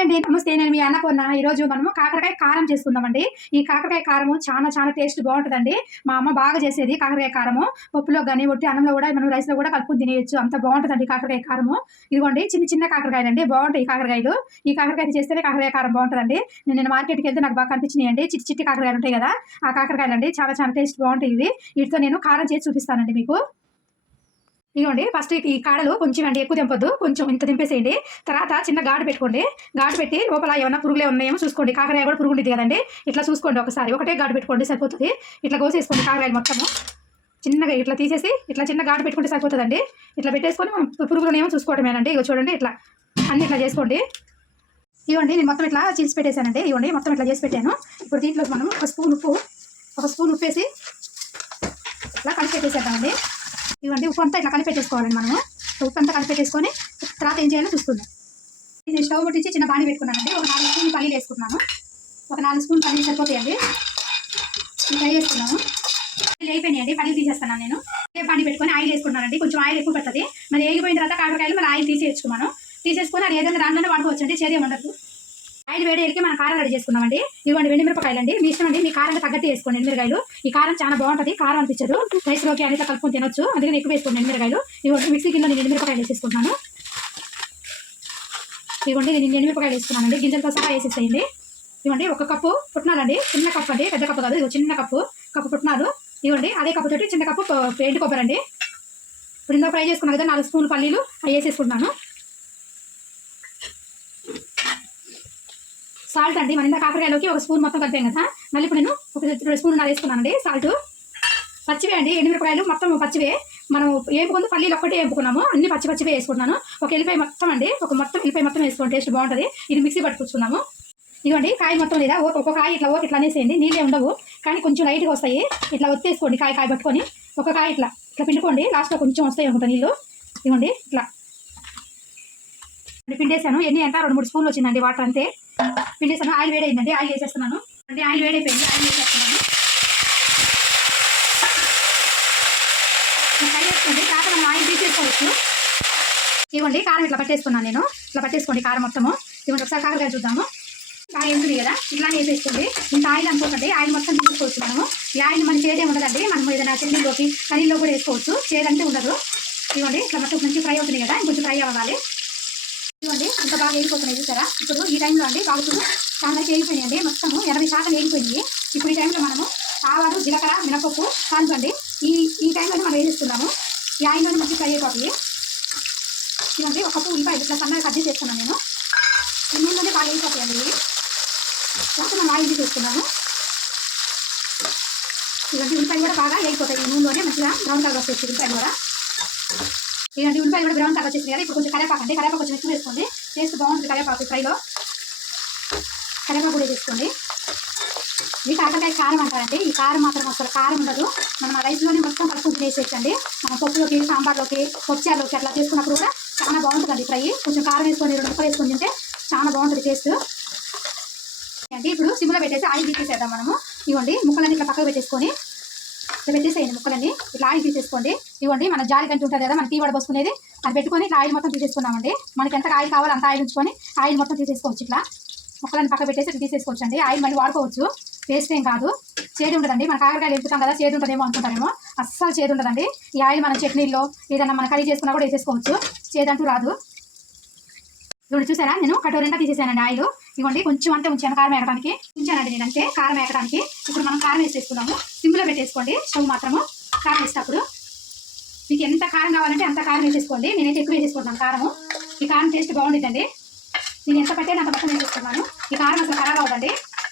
అండి నమస్తే. నేను మీ అన్నపూర్ణ. ఈ రోజు మనము కాకరకాయ కారం చేసుకుందామండి. ఈ కాకరకాయ కారము చాలా చాలా టేస్ట్ బాగుంటుందండి. మా అమ్మ బాగా చేసేది కాకరకాయ కారము. పప్పులో కానీ ఒట్టి అన్నంలో కూడా మనం రైస్లో కూడా కలుపుకుని తినేయచ్చు. అంత బాగుంటుందండి కాకరకాయ కారము. ఇదిగోండి చిన్న చిన్న కాకరకాయలు అండి బాగుంటాయి ఈ కాకరకాయలు. ఈ కాకరకాయ చేస్తేనే కాకరకాయ కారం బాగుంటుందండి. నేను నేను మార్కెట్కి వెళ్తే నాకు బాగా కనిపించినాయండి. చిట్టి చిట్టి కాకరకాయలు ఉంటాయి కదా ఆ కాకరకాయలు అండి చాలా చాలా టేస్ట్ బాగుంటాయి ఇవి. వీటితో నేను కారం చేసి చూపిస్తానండి మీకు. ఇదిగోండి ఫస్ట్ ఈ కాడలు కొంచెం అండి ఎక్కువ తెంపొద్దు. కొంచెం ఇంత దింపేసేయండి తర్వాత చిన్న గాడు పెట్టుకోండి. గాడు పెట్టి లోపల ఏమైనా పురుగులే ఉన్నాయేమో చూసుకోండి. కాకరాయ కూడా పురుగు ఉంటుంది కదండి. ఇట్లా చూసుకోండి ఒకసారి. ఒకటే గాడు పెట్టుకోండి సరిపోతుంది. ఇట్లా కోసేసుకోండి కాకరాయలు మొత్తము. చిన్నగా ఇట్లా తీసేసి ఇట్లా చిన్న గాడు పెట్టుకుంటే సరిపోతుందండి. ఇట్లా పెట్టేసుకొని మనం పురుగులనేమో చూసుకోవడమేనండి ఇగో చూడండి ఇట్లా అన్ని ఇట్లా చేసుకోండి. ఇవ్వండి నేను మొత్తం ఇట్లా చేసి పెట్టేశానండి. ఇవ్వండి మొత్తం ఇట్లా చేసి పెట్టాను. ఇప్పుడు దీంట్లో మనం ఒక స్పూన్ ఉప్పు ఒక స్పూన్ ఉప్పేసి ఇట్లా కలిపి పెట్టేసేద్దామండి. ఇవ్వండి. ఉప్పు అంతా ఇట్లా కలిపెట్టేసుకోవాలండి మనము. ఉప్పు అంతా కలిపెట్టేసుకొని తర్వాత ఏం చేయాలో చూసుకుందాం. నేను స్టవ్ ముట్టించి చిన్న బాణీ పెట్టుకున్నానండి. ఒక నాలుగు స్పూన్ పల్లీలు వేసుకున్నాను. ఒక నాలుగు స్పూన్ పల్లీలు సరిపోతాయండి. ఇవి ఫ్రై చేసుకున్నాము పల్లీలు అయిపోయినాయండి పల్లీలు తీసేస్తాను నేను. ఇదే బాణీ పెట్టుకొని ఆయిల్ వేసుకున్నానండి. కొంచెం ఆయిల్ ఎక్కువ పడుతుంది. మరి వేగిపోయిన తర్వాత కాకరకాయలు మరి ఆయిల్ తీసేసుకున్నాను తీసేసుకొని అది ఏదైనా దాంట్లోనే వాడుకోవచ్చండి. చేదే ఉండదు. ఐదు వేడి మనం కారం రెడీ చేసుకున్నామండి. ఇవ్వండి వెండి మిరపకాయలు అండి మీ ఇష్టం అండి మీ కారం తగ్గట్టు వేసుకోండి ఎండుమిరకాయలు ఈ కారం చాలా బాగుంటుంది కారం అనిపించదు. రైస్లోకి అనేది కలుపుకొని తినొచ్చు. అందుకని ఎక్కువ వేసుకోండి ఎండుమిరకాయలు ఇవ్వండి మిక్సీ కింద నేను ఎండుమిరపకాయలు వేసేసుకుంటున్నాను. ఇవ్వండి నేను ఎండుమిరపకాయలు వేసుకున్నానండి. గింజలతో సహా వేసేసేయండి. ఇవ్వండి ఒక కప్పు పుట్నాలండి. చిన్న కప్పు అండి పెద్ద కప్పు కాదు. ఇది చిన్న కప్పు కప్పు పుట్నాలు. ఇవ్వండి అదే కప్పు తోటి చిన్న కప్పు ఎండు కొబ్బరి అండి. ఇప్పుడు ఇందాక ఫ్రై చేసుకున్నాను కదా నాలుగు స్పూన్ పల్లీలు అవి వేసేసుకుంటున్నాను. సాల్ట్ అండి. మన ఇంత కాకరకాయలోకి ఒక స్పూన్ మొత్తం కలిపాం కదా. మళ్ళీ ఇప్పుడు నేను ఒక రెండు స్పూన్ నాలుగు వేసుకున్నానండి. సాల్ట్. పచ్చివే అండి. ఎండుమిరపకాయలు మొత్తం పచ్చివే. మనం వేపుకుంది పల్లీలు ఒక్కటే వేపుకున్నాము. అన్ని పచ్చి పచ్చివే వేసుకున్నాను ఒక ఎల్లిపాయ మొత్తం అండి. ఒక మొత్తం ఎల్లిపాయ మొత్తం వేసుకోండి. టేస్ట్ బాగుంటుంది. ఇది మిక్సీ పట్టుకున్నాము ఇదిగోండి. కాయ మొత్తం లేదా ఓ- ఒక కాయ ఇట్లా ఓ ఇట్లా అనేసేయండి. నీళ్ళే ఉండవు. కానీ కొంచెం లైట్గా వస్తాయి. ఇట్లా ఒత్తేసుకోండి కాయ కాయ పట్టుకొని. ఒక కాయ ఇట్లా. ఇట్లా పిండుకోండి. లాస్ట్లో కొంచెం వస్తాయి అనుకుంటా నీళ్ళు. ఇవ్వండి ఇట్లా. పిండేసాను ఎన్ని ఎంత రెండు మూడు స్పూన్లు వచ్చిందండి వాటర్ అంతే. పిండేసాను ఆయిల్ వేడైందండి. ఆయిల్ వేసేస్తున్నాను. అంటే ఆయిల్ వేడైపోయింది. ఆయిల్ వేసేస్తున్నాను. ఫ్రై చేసుకోండి తర్వాత మనం ఆయిల్ తీసేసుకోవచ్చు. ఇవ్వండి. కారం ఇట్లా పట్టేసుకున్నాను నేను. ఇట్లా పట్టేసుకోండి కారం మొత్తము. ఇవ్వండి. ఒకసారి కాకరకాయ చూద్దాము. కారం ఉంటుంది కదా. ఇట్లానే వేసేసుకోండి. ఇంత ఆయిల్ అనుకోకండి. ఆయిల్ మొత్తం తీసుకోవచ్చు మనము. ఈ ఆయిల్ మనకి చేదే ఉండదండి. మనం ఏదైనా చిల్లీలోకి కర్రీలో కూడా వేసుకోవచ్చు. చేదంటే ఉండదు. ఇవ్వండి. ఇట్లా మొత్తం మంచి ఫ్రై అవుతుంది కదా. ఇంకొంచెం ఫ్రై అవ్వాలి. ఇవ్వండి ఇంత బాగా వేగిపోతున్నాయి చూసారా? ఇప్పుడు ఈ టైంలో అండి బాగుతుంది చాలా వేగిపోయినాయండి మొత్తము ఎనభై శాతం వేగిపోయింది ఇప్పుడు ఈ టైంలో మనము ఆవాలు జీలకర్ర మినపప్పు కాల్పండి ఈ ఈ టైంలోనే మనం వేసేస్తున్నాము ఈ ఆయిల్లోనే మంచి ఫ్రై అయిపోతుంది. ఇవ్వండి ఒక కప్పు ఉల్లిపాయ ఇట్లా సన్నగా కట్ చేస్తున్నాను నేను. ఈ నూనెలోనే బాగా వేగిపోతాయండి ఇవి తర్వాత మనం ఆయిల్ చేస్తున్నాను ఇవన్నీ ఉల్లిపాయలు కూడా బాగా వేగిపోతాయి ఈ నూనెలోనే మంచిగా బ్రౌన్ కలర్ వస్తాయి ఉల్లిపాయలు కూడా. ఇలాంటి ఉల్లిపాయలు కూడా బ్రౌన్ కలర్ వచ్చేసింది కదా. ఇప్పుడు కొంచెం కరేపాకు అండి కరేపాకు కొంచెం ఎక్కువ వేసుకోండి. టేస్ట్ బాగుంటుంది కరేపాకు ఫ్రైలో. కరేపాకు కూడా వేసుకోండి. ఈ కాకరకాయ కారం అంటారండి. ఈ కారం మాత్రం అసలు కారం ఉండదు. మనం ఆ రైస్లోనే మొత్తం కలుపుకుని వేసేయచ్చండి మనం పప్పులోకి సాంబార్లోకి పప్పుచారులోకి అట్లా చేసుకున్నప్పుడు కూడా చాలా బాగుంటుందండి ఫ్రై. కొంచెం కారం వేసుకొని రెండు ముక్కలు వేసుకొని తింటే చాలా బాగుంటుంది టేస్ట్ అంటే ఇప్పుడు సిమ్లో పెట్టేసి ఆయిల్ తీసేసేద్దాం మనము. ఇవ్వండి ముక్కలన్నీ ఇట్లా పక్కకు పెట్టేసుకొని ఇట్లా పెట్టేసేయండి ముక్కలన్నీ ఇట్లా ఆయిల్ తీసేసుకోండి. ఇవ్వండి మన జాలి కంటి ఉంటుంది కదా మన టీ వడ పోసుకునేది. అది పెట్టుకొని ఇట్లా ఆయిల్ మొత్తం తీసేసుకున్నామండి. మనకి ఎంత ఆయిల్ కావాలో అంత ఆయిల్ ఉంచుకొని ఆయిల్ మొత్తం తీసేసుకోవచ్చు ఇట్లా. ముక్కలన్నీ పక్క పెట్టేసి ఇట్లా తీసేసుకోవచ్చు అండి. ఆయిల్ మళ్ళీ వాడుకోవచ్చు. వేస్ట్ ఏం కాదు. చేదు ఉండదండి. మన కాకరకాయలు ఎంపుతాం కదా చేదు ఉంటుందేమో అనుకుంటారేమో. అస్సలు చేదు ఉండదండి. ఈ ఆయిల్ మన చట్నీల్లో ఏదైనా మన కర్రీ చేసుకున్నా కూడా వేసేసుకోవచ్చు. చేదంటూ రాదు. ఇవ్వండి చూసారా? నేను కటోరిండా తీసేసానండి ఆయిల్. ఇవ్వండి కొంచెం అంతే ఉంచాను కారం వేయడానికి ఉంచానండి నేను అంతే కారం వేయడానికి ఇప్పుడు మనం కారం వేసేసుకున్నాము సింపుల్గా పెట్టేసుకోండి స్టవ్ మాత్రము. కారం వేసేటప్పుడు మీకు ఎంత కారం కావాలంటే అంత కారం వేసేసుకోండి. నేనైతే ఎక్కువ వేసేసుకుంటాను కారము. ఈ కారం టేస్ట్ బాగుంటుందండి నేను ఎంత పట్టే అంత మొత్తం వేసేసుకున్నాను. ఈ కారం అసలు ఖరాబ్ అవ్వదండి.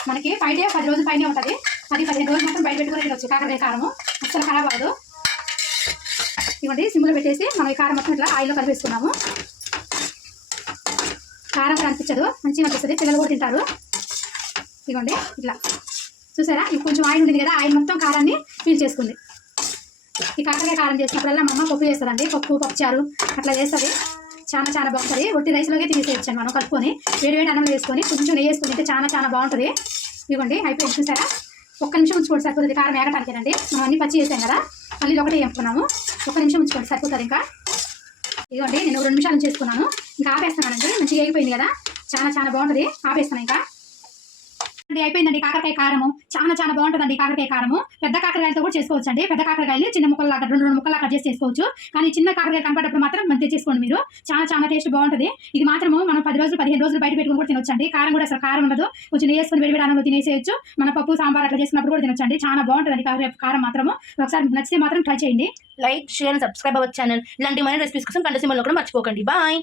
మనకి ఫైవ్ డే పది రోజుల పైనే ఉంటుంది. పది పదిహేను రోజులు మొత్తం బయట పెట్టుకుని తినొచ్చు. కాకరకాయ కారము అసలు ఖరాబ్ అవ్వదు. ఇవ్వండి సిమ్లో పెట్టేసి మనం ఈ కారం మొత్తం ఇట్లా ఆయిల్లో కలిపేసుకున్నాము. కారం కూడా అనిపించదు మంచిగా అనిపిస్తుంది పిల్లలు కూడా తింటారు. ఇదిగోండి ఇట్లా. చూసారా? ఇది కొంచెం ఆయిల్ ఉంటుంది కదా ఆయిల్ మొత్తం కారాన్ని ఫీల్ చేసుకుంది. ఈ కాకరకాయ కారం చేసినప్పుడల్లా మా అమ్మ పప్పు చేస్తుందండి. పప్పు పప్పుచారు అట్లా చేస్తుంది. చాలా చాలా బాగుంటుంది. ఒట్టి రైస్లోకే తీసేయచ్చు మనం కలుపుకొని వేడి వేడి అన్నం వేసుకొని కొంచెం నెయ్యి వేసుకుని తింటే చాలా చాలా బాగుంటుంది. ఇదిగోండి అయిపోయింది. చూసారా? ఒక్క నిమిషం ఉంచుకోండి సరిపోతుంది. కారం వేగటానికేనండి మనం అన్ని పచ్చి చేసాం కదా మళ్ళీ ఒకటే వేపుకున్నాము. ఒక్క నిమిషం ఉంచుకోండి సరిపోతుంది ఇంకా. ఇదిగోండి నేను రెండు నిమిషాలు చేసుకున్నాను. ఇంకా ఆపేస్తున్నానండి. మంచిగా అయిపోయింది కదా. చాలా చాలా బాగుంటుంది. ఆపేస్తాను ఇంకా. అండి అయిపోయిందండి. కాకరకాయ కారము. చాలా చాలా బాగుంటుందండి కాకరకాయ కారము. పెద్ద కాకరకాయలతో కూడా చేసుకోవచ్చు అండి పెద్ద కాకరకాయలు చిన్న ముక్కలు లాగా రెండు రెండు ముక్కలు కట్ చేసి చేసుకోవచ్చు. కానీ చిన్న కాకరకాయ కనపడేటప్పుడు మాత్రం మంచి తెచ్చేసుకోండి మీరు. చాలా చాలా టేస్ట్ బాగుంటుంది. ఇది మాత్రము మనం పది రోజులు పదిహేను రోజులు బయట పెట్టుకుని కూడా తినొచ్చండి. కారం కూడా అసలు కారం ఉండదు. కొంచెం వేసుకొని వేడి అన్నంలో తినేసేయచ్చు. మన పప్పు సాంబార్ అట్లా చేసినప్పుడు కూడా తినొచ్చండి. చాలా బాగుంటుందండి కాకరకాయ కారం మాత్రము. ఒకసారి నచ్చితే మాత్రం ట్రై చేయండి. Like share and subscribe our channel. ఇలాంటి మన రెసిపీస్ కోసం గంట కూడా మర్చిపోకండి. బాయ్.